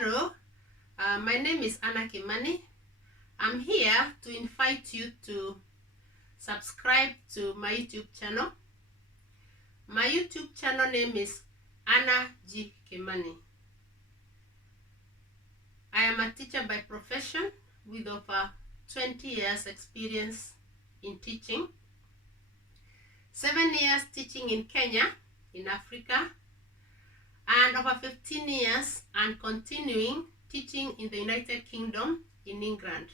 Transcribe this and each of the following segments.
Hello, my name is Anna Kimani. I'm here to invite you to subscribe to my YouTube channel. My YouTube channel name is Anna G. Kimani. I am a teacher by profession with over 20 years experience in teaching. 7 years teaching in Kenya, in Africa, and over 15 years and continuing teaching in the United Kingdom, in England.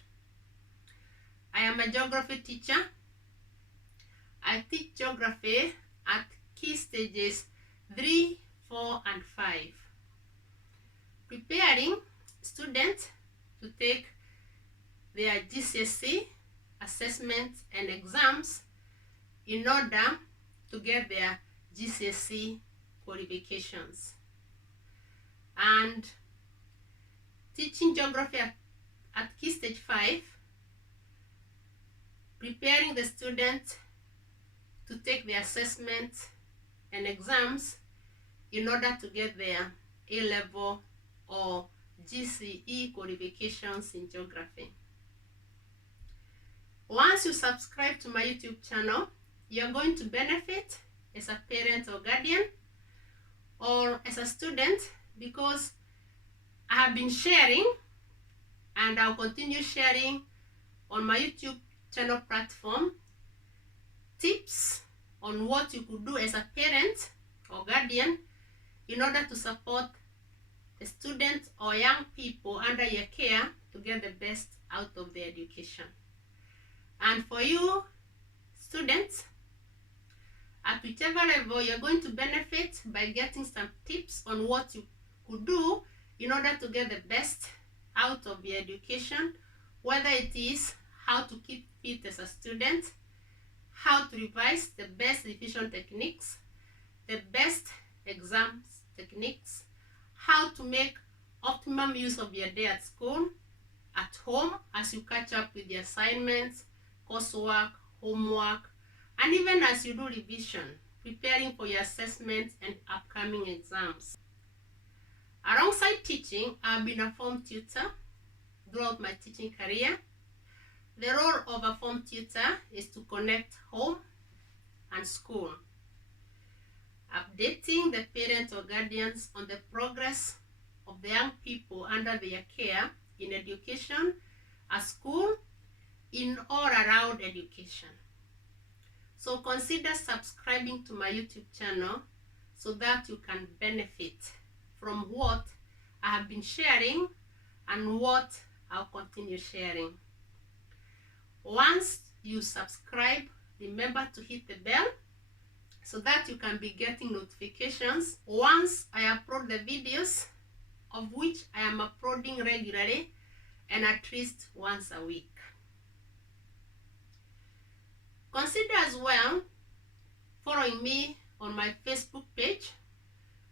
I am a geography teacher. I teach geography at key stages 3, 4, and 5, preparing students to take their GCSE assessments and exams in order to get their GCSE qualifications, and teaching geography at key stage 5, preparing the students to take the assessments and exams in order to get their A-level or GCE qualifications in geography. Once you subscribe to my YouTube channel, you're going to benefit as a parent or guardian or as a student, because I have been sharing and I'll continue sharing on my YouTube channel platform tips on what you could do as a parent or guardian in order to support the students or young people under your care to get the best out of their education. And for you students, at whichever level, you're going to benefit by getting some tips on what you could do in order to get the best out of your education, whether it is how to keep fit as a student, how to revise the best revision techniques, the best exams techniques, how to make optimum use of your day at school, at home as you catch up with the assignments, coursework, homework, and even as you do revision, preparing for your assessments and upcoming exams. Alongside teaching, I've been a form tutor throughout my teaching career. The role of a form tutor is to connect home and school, updating the parents or guardians on the progress of the young people under their care in education, at school, in all around education. So consider subscribing to my YouTube channel so that you can benefit from what I have been sharing and what I'll continue sharing. Once you subscribe, remember to hit the bell so that you can be getting notifications once I upload the videos, of which I am uploading regularly and at least once a week. Consider as well following me on my Facebook page,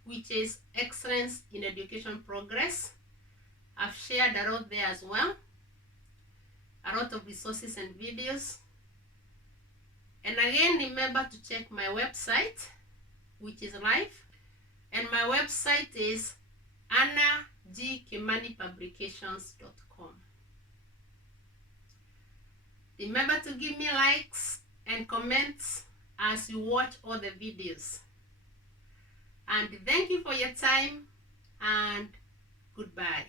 which is Excellence in Education Progress. I've shared a lot there as well, a lot of resources and videos. And again, remember to check my website, which is live, and my website is annagkimanipublications.com. Remember to give me likes and comments as you watch all the videos. And thank you for your time, and goodbye.